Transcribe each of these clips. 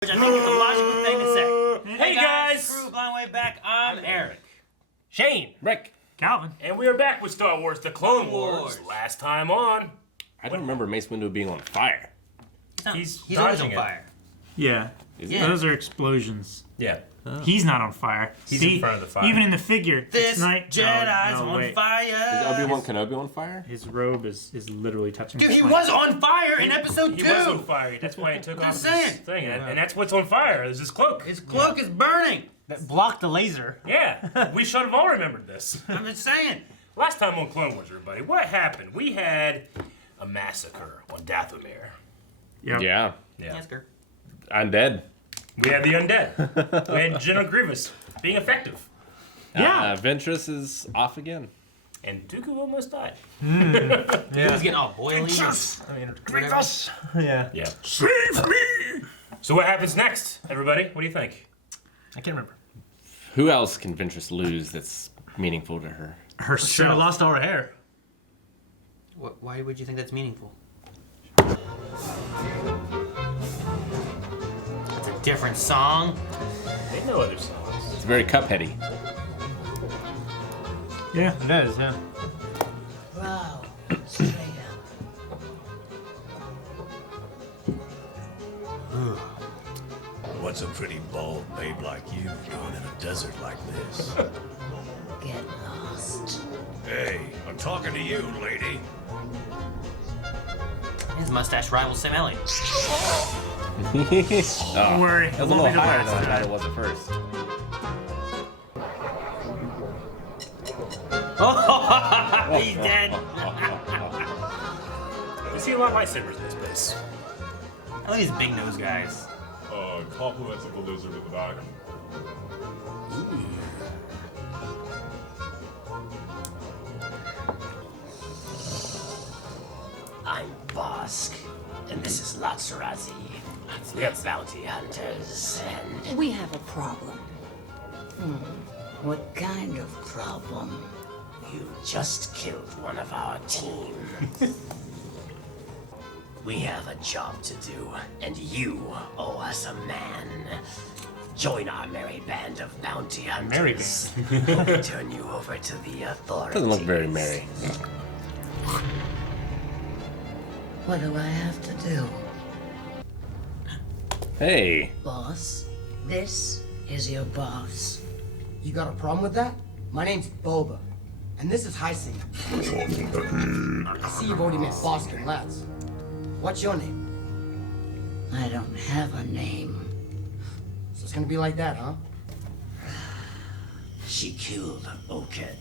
Which I think is the logical thing to say. Hey guys! Crew Blind Way back. I'm Eric. Shane, Rick, Calvin. and we are back with Star Wars: The Clone Wars. Last time on, I don't remember Mace Windu being on fire. he's He's always on dodging it. fire. Yeah. Yeah. Those are explosions. Yeah, He's not on fire. He's See, in front of the fire. Even in the figure, This it's night. Jedi's no, on wait. fire. Is Obi-Wan Kenobi on fire? His robe is literally touching. Dude, the he flame. was on fire in episode 2. he was on fire. That's why he took I'm off his saying. thing, and that's what's on fire. Is his cloak. His cloak is burning. That blocked the laser. Yeah, we should have all remembered this. I'm just saying. Last time on Clone Wars, everybody, what happened? We had a massacre on Dathomir. Yep. Yeah. Yes, sir. Undead. We had the undead. We had General Grievous being effective, Yeah. Ventress is off again. and Dooku almost died. He was getting all boily. Grievous. Yeah. Yeah. Save me! So what happens next, everybody? What do you think? I can't remember. Who else can Ventress lose that's meaningful to her? Herself. lost all her hair. Why would you think that's meaningful? It's a different song. They know other songs. It's very Cupheady. Yeah, it is. Yeah. Wow, straight up. What's a pretty bald babe like you doing in a desert like this? Get lost. Hey, I'm talking to you, lady. His mustache rivals Sam Elliott. Don't worry. That was a little higher than I thought it was at first. He's dead. We see a lot of lightsabers in this place. I like these big nose guys. Compliments of the lizard at the back. I'm Bosk, and this is Latsurazi. We're bounty hunters, and we have a problem. What kind of problem? You just killed one of our team. We have a job to do, and you owe us a man. Join our merry band of bounty hunters. We'll turn you over to the authorities. Doesn't look very merry. What do I have to do? Hey. Boss, this is your boss. You got a problem with that? My name's Boba, and this is Heising. I see you've already met Bosk and Lats. What's your name? I don't have a name. So it's gonna be like that, huh? She killed Oked,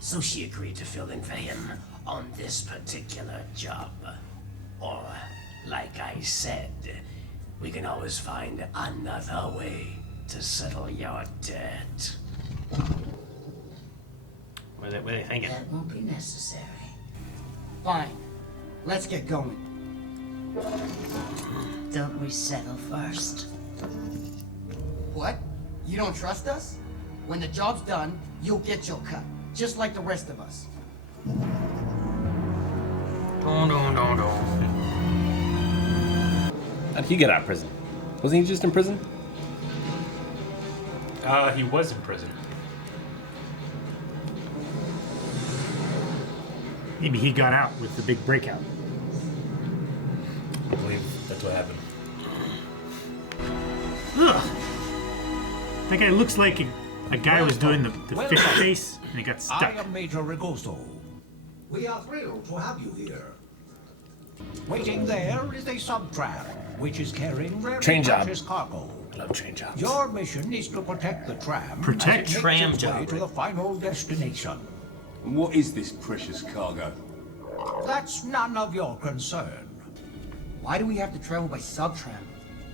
so she agreed to fill in for him on this particular job. Or, like I said, we can always find another way to settle your debt. What are they thinking? That won't be necessary. Fine. Let's get going. Don't we settle first? What? You don't trust us? When the job's done, you'll get your cut, just like the rest of us. Don't. How'd he get out of prison? Wasn't he just in prison? He was in prison. Maybe he got out with the big breakout. I believe that's what happened. Ugh. That guy looks like a guy was doing the fish face and he got I stuck. am Major Rigosto. We are thrilled to have you here. Waiting there is a sub-tram, which is carrying rare Train job. precious cargo. I love train jobs. Your mission is to protect the tram Protect? as it Tram makes its way job. to the final destination. What is this precious cargo? That's none of your concern. Why do we have to travel by sub-tram?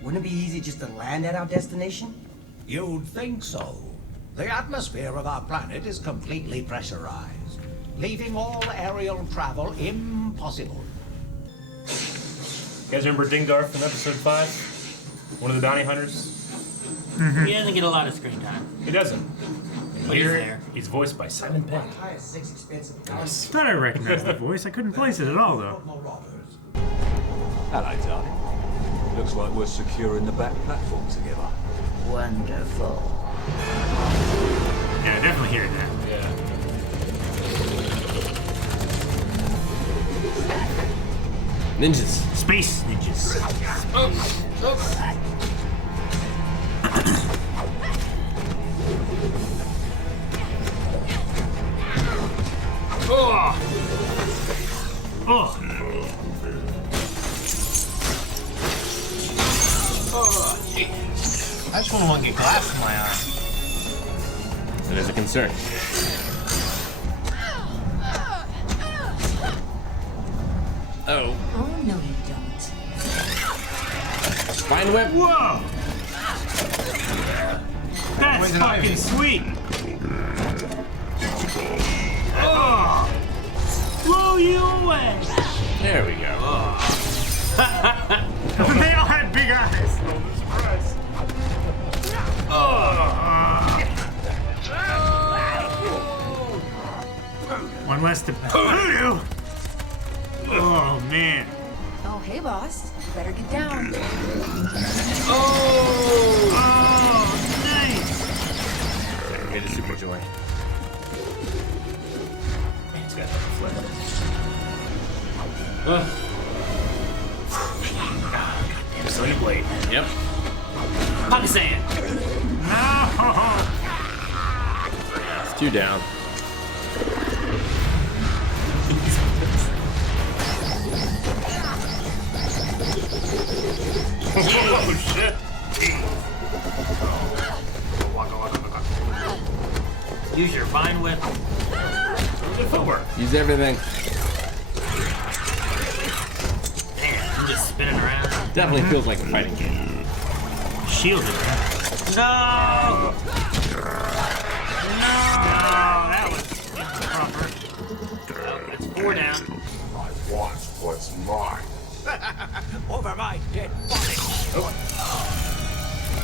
Wouldn't it be easy just to land at our destination? You'd think so. The atmosphere of our planet is completely pressurized, leaving all aerial travel impossible. You guys remember Dingdarf in episode 5? One of the bounty hunters? He doesn't get a lot of screen time. He doesn't. But he's Here, there. he's voiced by Simon Pegg. Hire 6 expensive I thought I recognized the voice. I couldn't place it at all, though. Hello, darling. Looks like we're securing the back platform together. Wonderful. Yeah, I definitely hear that. Yeah. Ninjas. Space ninjas. Oh, Oh, oh, gee. I just wouldn't want to get glass in my eye. That is a concern. Oh. Oh, no, you don't. Spine whip. whoa! That's Poison fucking ivy. sweet. Oh! Blow you away. There we go. They all had big eyes. One less to voodoo. Oh man. Oh, hey, boss. You better get down. Oh, nice. Get a super joy. It's got that flip. Goddamn Sony Blade. Yep. Pakistan. No. It's 2 down. Oh shit! Use your vine whip. Good footwork. Use everything. Damn, I'm just spinning around. Definitely feels like a fighting game. Shielded. No! Oh, that was proper. Oh, that's 4 down. I want what's mine. Over my dead body.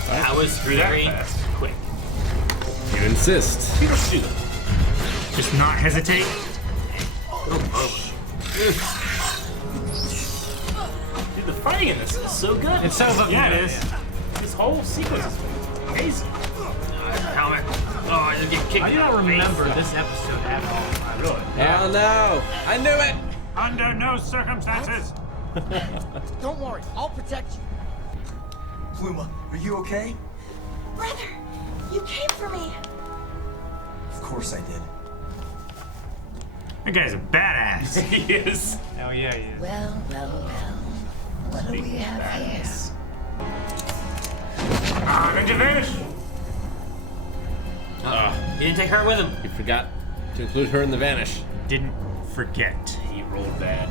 That was Through that 3. fast. Quick. You insist. Peter shoot. Just not hesitate. Dude, the fighting in this is so good. It's so fucking Yeah, good. it is. This whole sequence is amazing. Helmet. Oh, I just get kicked. I in don't the remember face. this episode at all. Really? Hell no! I knew it! Under no circumstances. Don't worry, I'll protect you. Pluma, are you okay? Brother, you came for me. Of course I did. That guy's a badass. He is. Hell yeah, he is. Well, well, well. What do we have here? Ninja vanish. He didn't take her with him. You forgot to include her in the vanish. Didn't forget. He rolled bad.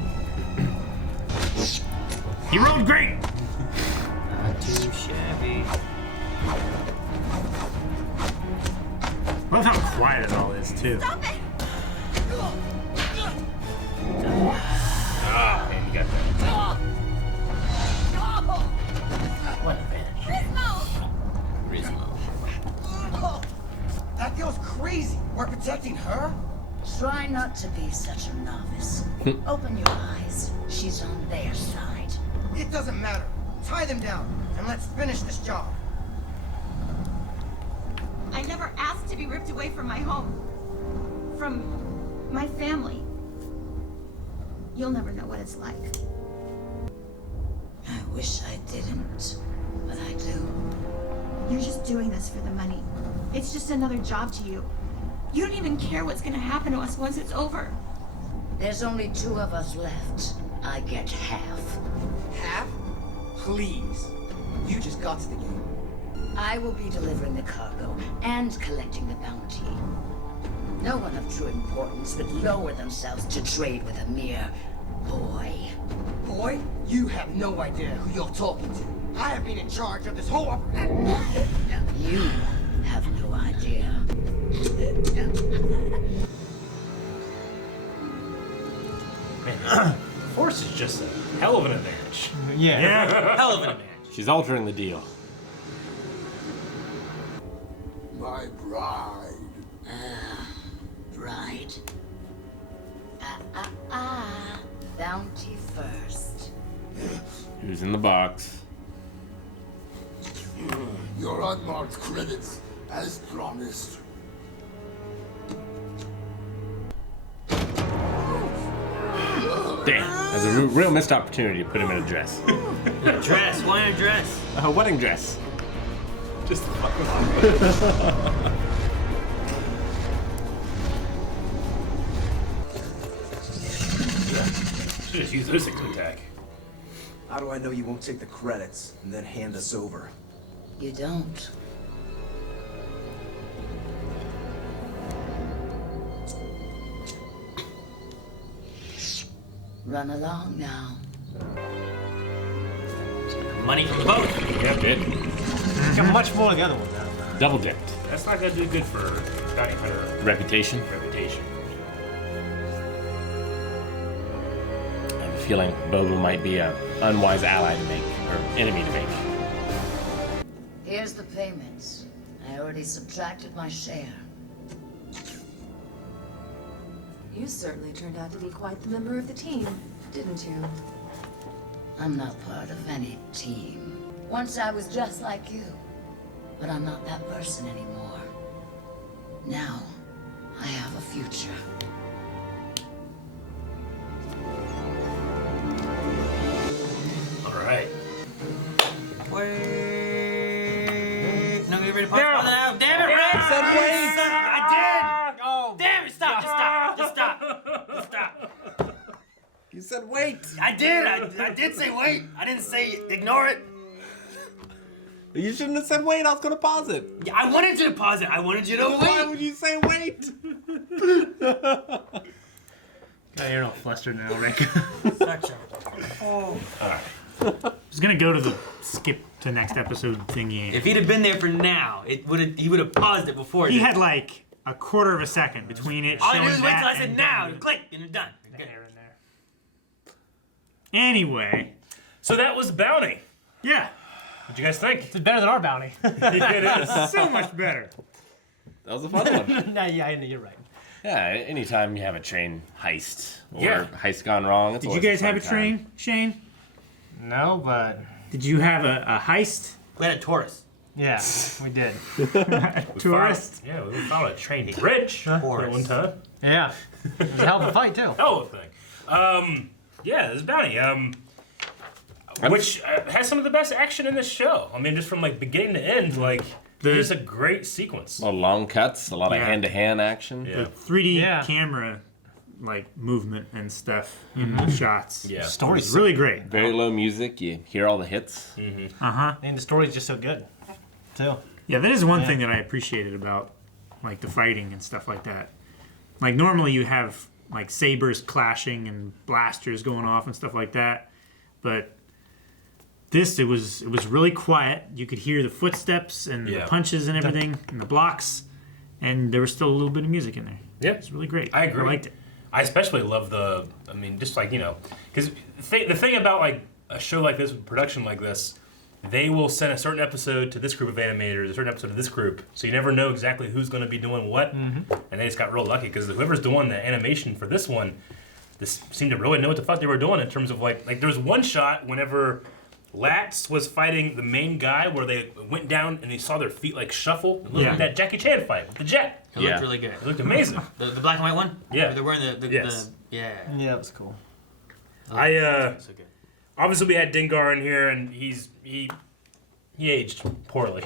He rolled great. Not too shabby. Love how quiet it all is too. Stop it! Ah, man, you got that. What advantage? Rizmo. That girl's crazy. We're protecting her? Try not to be such a novice. Open your eyes. She's on their side. It doesn't matter. Tie them down, and let's finish this job. I never asked to be ripped away from my home. From my family. You'll never know what it's like. I wish I didn't, but I do. You're just doing this for the money. It's just another job to you. You don't even care what's gonna happen to us once it's over. There's only 2 of us left. I get half. Half? Please. You just got to the game. I will be delivering the cargo and collecting the bounty. No one of true importance would lower themselves to trade with a mere boy. Boy, you have no idea who you're talking to. I have been in charge of this whole You have no idea. Man, Force is just a hell of an advantage. Yeah. Yeah. Hell of an advantage. She's altering the deal. My bride. Bride. Bounty first. Who's in the box? Your unmarked credits, as promised. Damn, that's a real missed opportunity to put him in a dress. A dress. Why a dress? A wedding dress. Just fucking Should just use those things to attack. How do I know you won't take the credits and then hand us over? You don't. Run along now. Money from the boat. Yep, it. Got much more than the other one now. Double dipped. That's not gonna do good for bounty hunter Reputation. reputation. I have a feeling Boba might be an unwise ally to make, or enemy to make. Here's the payments. I already subtracted my share. You certainly turned out to be quite the member of the team, didn't you? I'm not part of any team. Once I was just like you, but I'm not that person anymore. Now, I have a future. All right. Wait. No, get ready to punch now. Damn it, Red! I did! Oh. Damn it, stop, just stop. Just stop. Just stop. You said wait. I did. I did say wait. I didn't say ignore it. You shouldn't have said wait. I was gonna pause it. Yeah, I wanted you to pause it. I wanted you to wait. Why would you say wait? Oh, you're all flustered now, Rick. Such a... Oh. I was gonna go to the skip to next episode thingy. If he'd have been there for now, he would have paused it before. He had like a quarter of a second between it All I showing did was wait till I that said and now. then- Click, and it's done. Good. Anyway, So that was Bounty. yeah, What'd you guys think? It's better than our bounty. It is. so much better. That was a fun one. Nah, yeah, you're right. Yeah, anytime you have a train heist or Yeah. heist gone wrong, it's Did you always guys fun have a time. train, Shane? No, but Did you have a heist? We had a Taurus. yeah, we did. Tourist? Yeah, we found a train bridge at one time. Yeah. It was a hell of a fight, too. Hell of a thing. Yeah, this is Bounty. Which has some of the best action in this show. I mean, just from like beginning to end, like just a great sequence. A lot of long cuts, a lot of hand-to-hand action. Yeah. The 3D Yeah. camera, like movement and stuff in the shots. Yeah. Story's It's really great. Very low music. You hear all the hits. And the story's just so good, too. Yeah, that is one thing that I appreciated about like the fighting and stuff like that. Like normally you have like sabers clashing and blasters going off and stuff like that, but this it was really quiet. You could hear the footsteps and the punches and everything and the blocks, and there was still a little bit of music in there. Yeah, it's really great. I agree. I liked it. I especially love I mean, just like, you know, because the thing about like a show like this, a production like this, they will send a certain episode to this group of animators, a certain episode to this group, so you never know exactly who's going to be doing what. And they just got real lucky because whoever's doing the animation for this one, this seemed to really know what the fuck they were doing in terms of like there was one shot whenever Latz was fighting the main guy where they went down and they saw their feet like shuffle. It looked like that Jackie Chan fight with the jet. It looked really good. It looked amazing. The black and white one? Yeah. Where they're wearing the Yes. yeah. Yeah, it was cool. So good. Obviously we had Dengar in here and he aged poorly.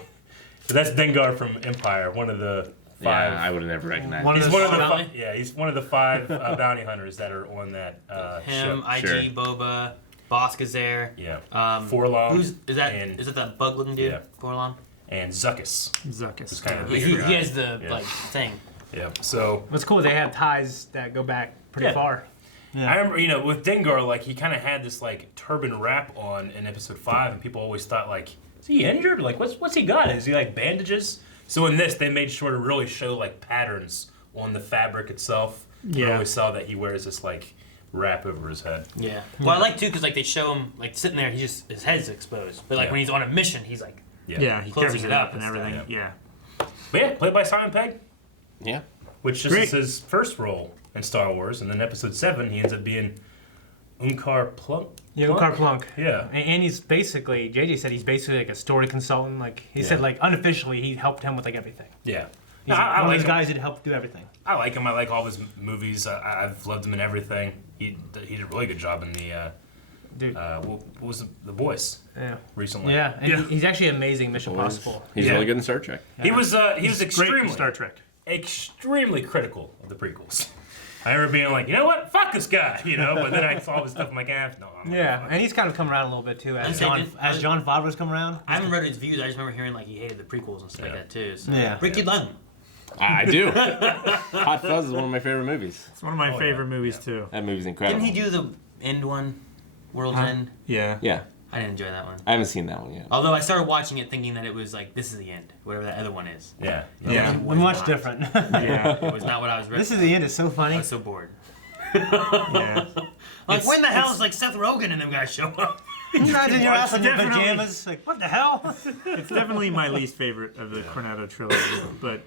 But that's Dengar from Empire, one of the five. Yeah, I would have never recognized. He's one of the he's one of the five bounty hunters that are on that Him, ship. IG, Boba, Bosk is there. Yeah. Forlom. Forlom. Is that bug looking dude? Yeah. Forlom. And Zuckus. Zuckus. Kind of He has the like thing. Yeah. So What's cool, they have ties that go back pretty far. Yeah. I remember, you know, with Dengar, like he kind of had this like turban wrap on in episode 5, and people always thought like, is he injured? Like, what's he got? Is he like bandages? So in this, they made sure to really show like patterns on the fabric itself. Yeah. You always saw that he wears this like wrap over his head. Yeah. Well, I like too because like they show him like sitting there, his head's exposed. But like when he's on a mission, he's like he closing covers it it up up and everything. Yeah. But yeah, played by Simon Pegg. Yeah. Which this is his first role in Star Wars, and then episode 7 he ends up being Unkar Plunk. Yeah, Ucar Plunk. Yeah. And he's basically, JJ said he's basically like a story consultant. Like he said, like unofficially, he helped him with like everything. Yeah. He's I one like of those him. guys that helped do everything. I like him. I like all his movies. I've loved him in everything. He did a really good job in the. What was The Boys? Yeah. Recently. Yeah, and he's actually amazing. Mission Possible. He's really good in Star Trek. He was He's extremely great in Star Trek. Extremely critical of the prequels. I remember being like, you know what, fuck this guy, you know. But then I saw his stuff. I'm like, no. Yeah, and he's kind of come around a little bit too as John Favreau's come around. I haven't read his views. I just remember hearing like he hated the prequels and stuff like that too. So. Yeah. Ricky Lund. I do. Hot Fuzz is one of my favorite movies. It's one of my favorite movies too. That movie's incredible. Didn't he do the end one, World's End? Yeah. Yeah. I didn't enjoy that one. I haven't seen that one yet. Although I started watching it thinking that it was like, this is the end, whatever that other one is. Yeah. Much different. Yeah. It was not what I was ready This is the end. It's so funny. I was so bored. Yeah. Like, when the hell is like Seth Rogen and them guys show up? Imagine your ass in your Definitely. pajamas. Like, what the hell? It's definitely my least favorite of the Cornetto trilogy, but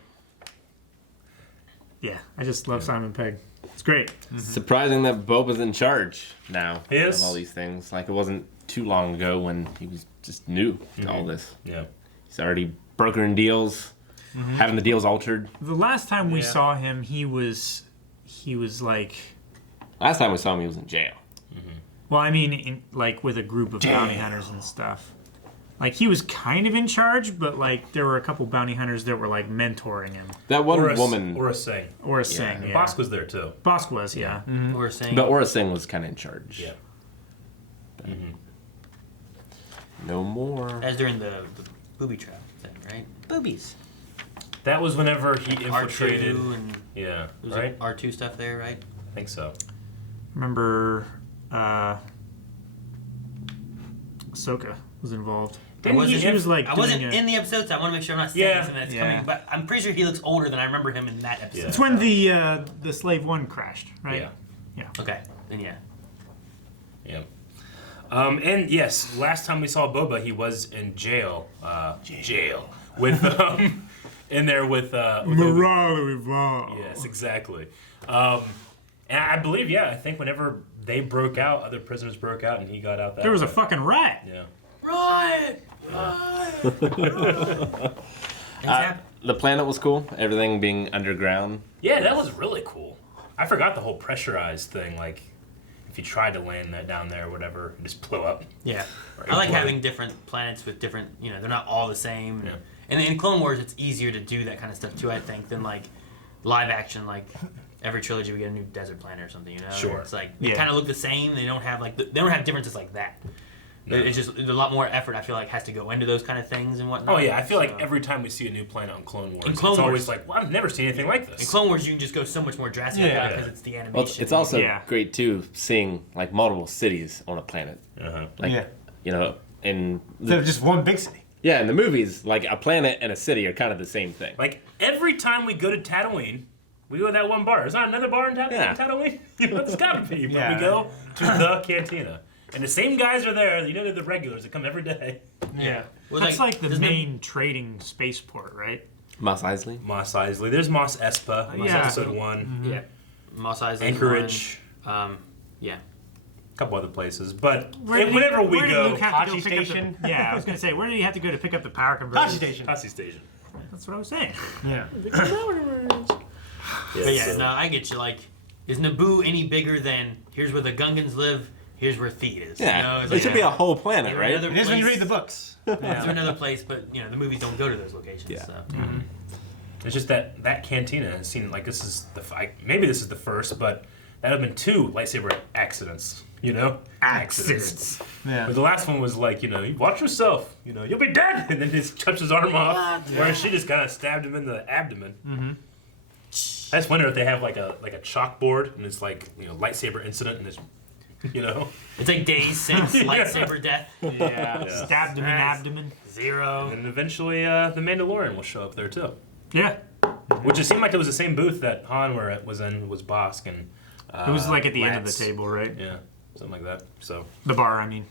yeah, I just love Simon Pegg. It's great. Surprising that Boba's in charge now He is. of all these things. Like it wasn't too long ago when he was just new to all this. Yeah. He's already brokering deals, having the deals altered. The last time we saw him, he was like, Last time we saw him, he was in jail. well, I mean, like with a group of bounty hunters and stuff. Like he was kind of in charge, but like there were a couple bounty hunters that were like mentoring him. That one Or woman. Or a Singh. Or a Singh, yeah. Bosk was there too. Bosk was, yeah. Or saying. But Aura Singh was kind of in charge. Yeah. No more. As during the booby trap thing, right? Boobies. That was whenever he infiltrated. R2 and Yeah. was Right. it R2 stuff there, right? I think so. Remember, Ahsoka was involved. I wasn't, She was like I doing wasn't a- in the episode, so I want to make sure I'm not saying Yeah. something that's Yeah. coming. But I'm pretty sure he looks older than I remember him in that episode. It's when the Slave One crashed, right? Yeah. Okay, then yeah. Yeah. And yes, last time we saw Boba, he was in jail. Jail. With in there with Morale. Yes, exactly. And I believe, I think whenever they broke out, other prisoners broke out, and he got out that There was a way. fucking rat. Yeah. Riot! The planet was cool. Everything being underground. Yeah, that was really cool. I forgot the whole pressurized thing. Like, if you tried to land that down there or whatever, it just blew up. Yeah. Right. I like having different planets with different, they're not all the same. Yeah. And in Clone Wars, it's easier to do that kind of stuff too, I think, than like live action. Like every trilogy, we get a new desert planet or something. Sure. It's like they Yeah. kind of look the same. They don't have they don't have differences like that. No. It's just there's a lot more effort. I feel like has to go into those kind of things and whatnot. Oh yeah, I feel like So- every time we see a new planet on Clone Wars, In Clone it's Wars- always like, well, I've never seen anything like In this. Clone Wars, you can just go so much more drastic Yeah. because it's the animation. Well, it's also Yeah. great too seeing like multiple cities on a planet. Uh-huh. Like Yeah. you know, in Instead of just one big city. in the movies, like a planet and a city are kind of the same thing. Like every time we go to Tatooine, we go to that one bar. Is not another bar in Yeah. Tatooine? It's gotta be. But Yeah. we go to the cantina. And the same guys are there. They're the regulars that come every day. Yeah. Well, That's like the there's main trading spaceport, right? Mos Eisley. Mos Eisley. There's Mos Espa. Mos Yeah. Episode 1. Yeah. Mos Eisley. Anchorage. Yeah. A couple other places. But Whenever we go... Luke have to go Tachi pick up Station? Yeah, I was gonna say, where did he have to go to pick up the power converter? Tachi Station. Tassi Station. That's what I was saying. Yeah. But yeah, no, I get you. Like, is Naboo any bigger than here's where the Gungans live, here's where Theed is? Yeah, It's it should be a whole planet, right? Another It is when you place- read the books. It's another place, but the movies don't go to those locations. Yeah. So. It's just that cantina has seen, like, this is the... maybe this is the first, but that have been 2 lightsaber accidents. Accidents. Yeah. But the last one was like, you watch yourself. You'll be dead. And then he just chops his arm off. Whereas she just kind of stabbed him in the abdomen. Mm-hmm. I just wonder if they have like a chalkboard and it's like lightsaber incident and it's It's like days since lightsaber death. Yeah. Stabbed him in abdomen. 0. And eventually the Mandalorian will show up there too. Yeah. Which it seemed like it was the same booth that Han was Bosk and It was like at the end of the Lance. table, right? Yeah, something like that. So The bar, I mean.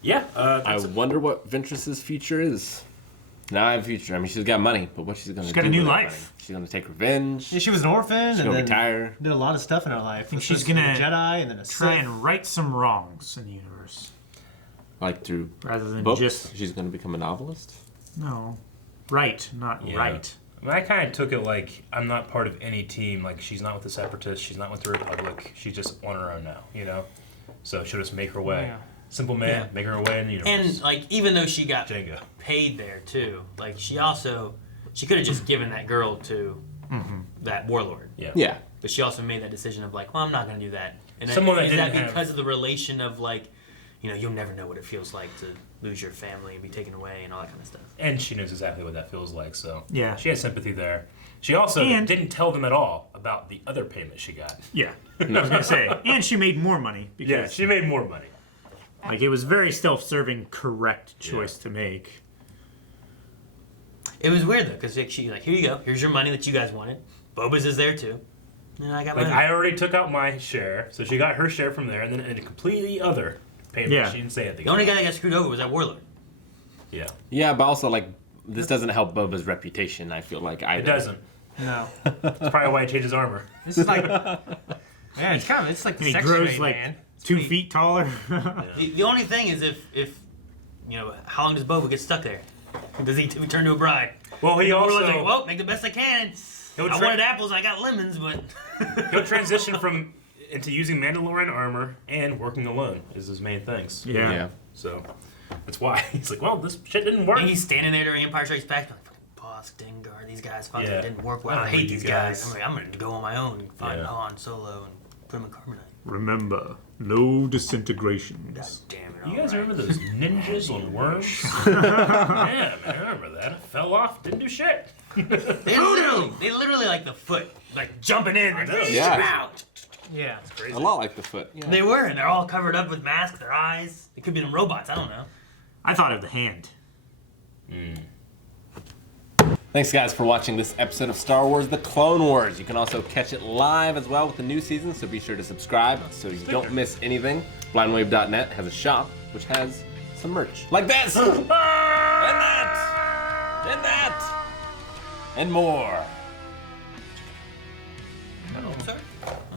yeah, I wonder what Ventress's future is. Now I have a future. I mean, she's got money, but what she's gonna do? She's got a new with that life. money? She's gonna take revenge. Yeah, she was an orphan She's and gonna then retire. did a lot of stuff in her life. I think she's gonna a Jedi and then a try Sith. and right some wrongs in the universe. Like through rather than books? just She's gonna become a novelist. no, right, not Yeah. right. I mean, I kind of took it like I'm not part of any team. Like she's not with the Separatists. She's not with the Republic. She's just on her own now. You know, so she'll just make her way. Yeah. Simple man, Yeah. make her way in the universe. And like, even though she got Jenga. paid there too, like she could have just given that girl to that warlord. Yeah. Yeah. But she also made that decision of like, well, I'm not going to do that. And Someone that is that didn't because of the relation of like, you know, you'll never know what it feels like to lose your family and be taken away and all that kind of stuff. And she knows exactly what that feels like, so Yeah. she has sympathy there. She also didn't tell them at all about the other payment she got. Yeah, I was gonna say, and she made more money. Because, Yeah, she made more money. Like it was very self-serving, correct choice to make. It was weird though, because she like, here you go, here's your money that you guys wanted. Boba's is there too. And I got Like mine. I already took out my share, so she got her share from there, and then a completely other payment. Yeah. She didn't say anything. The only guy that got screwed over was that warlord. Yeah. Yeah, but also like this doesn't help Boba's reputation. I feel like either. It doesn't. No. That's probably why he changed his armor. This is like, yeah, it's kind of, it's like And he sex grows trade, like man. 2 feet taller. The only thing is if you know, how long does Boba get stuck there? Does he turn to a bride? Well, he And the also warlord's like, well, make the best I can. He'll I tra- wanted apples, I got lemons, but he'll transition into using Mandalorian armor and working alone is his main things. Yeah. So that's why he's like, well, this shit didn't work. And he's standing there during Empire Strikes Back, like, Bosk, Dengar, these guys fucking Yeah. didn't work well. I I don't hate like these you guys. guys. I'm gonna go on my own and find Yeah. Han Solo and put him in carbonite. Remember, no disintegrations. Damn it! You guys remember those ninjas on worms? Yeah, man, I remember that. I fell off, didn't do shit. They literally like the foot, like jumping in and Yeah. out. Yeah. A lot like the foot. Yeah. They were, and they're all covered up with masks, their eyes. It could be them robots. I don't know. I thought of the hand. Thanks, guys, for watching this episode of Star Wars The Clone Wars. You can also catch it live as well with the new season, so be sure to subscribe so you don't miss anything. Blindwave.net has a shop, which has some merch. Like this! And that! And that! And more.